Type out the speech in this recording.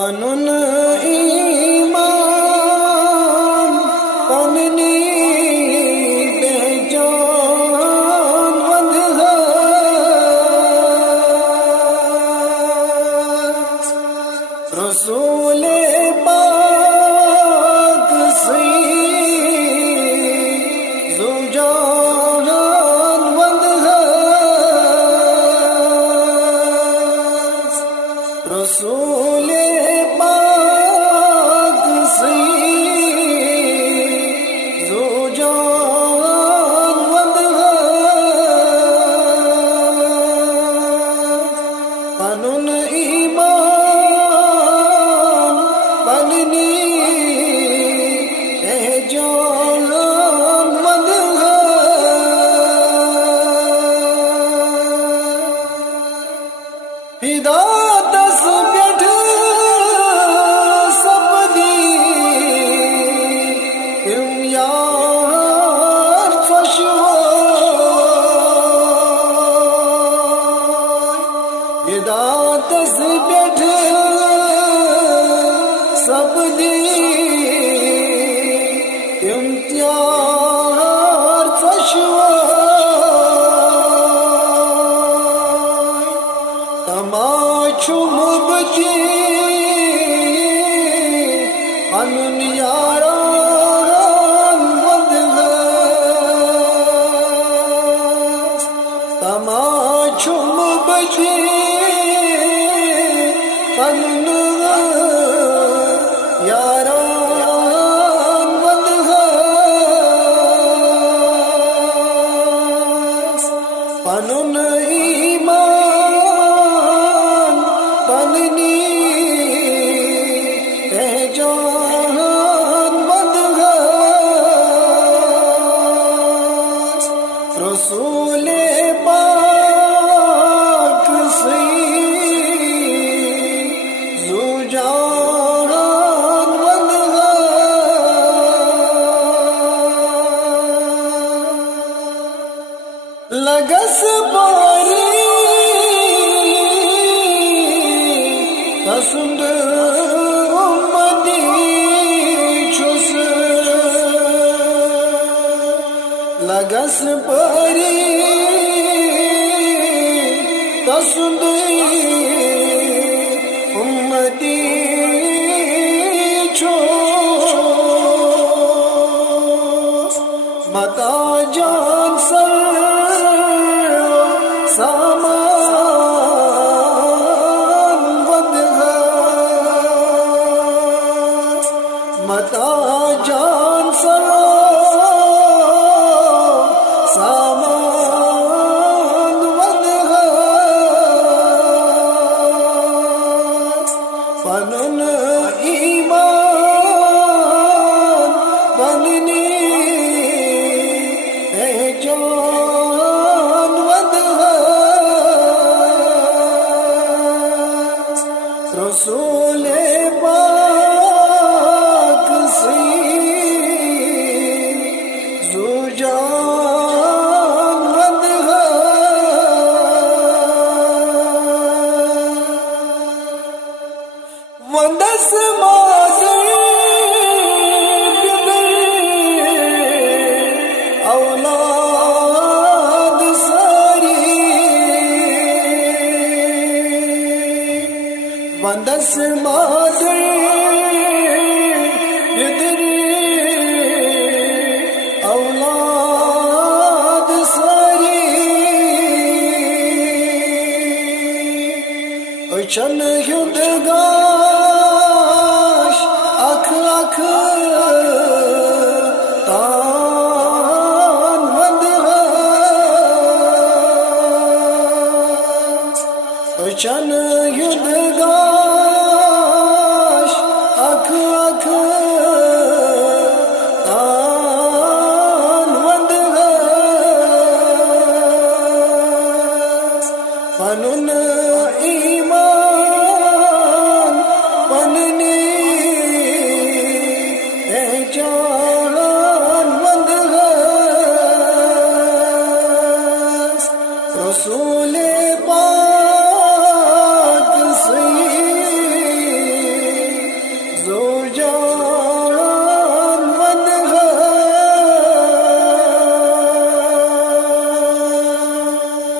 पनुन ईमान पननी बेजान वंद है रसूले पाक सी जुजान वंद है रसूले पनुन ईमान पननी बेजान वंद है फिदा दस बैठ सपदी इम यार फशवा फिदा दस बैठ सपदी इम्तियार फशवा तमाशु मुबदी पनुन यारान वंद है तमाशु मुबदी पनुन यारान वंद है पनुन ईमान पननी बेजान वंद है रसूले पाक सी जुजान वंद है लगस बारी पसंद उम्मती छुस लगस बारी पसंद उम्मती छुस मता जान सर सामान वंद है मता जान सरो सामान वंद है पनुन ईमान पननी बेजान वंद है रसूले पाक सी जुजान वंद है वंदस मादर औलाद सारी वंदस मादर औलाद सारी चन युद्धगाश अख अख तान वंद है चन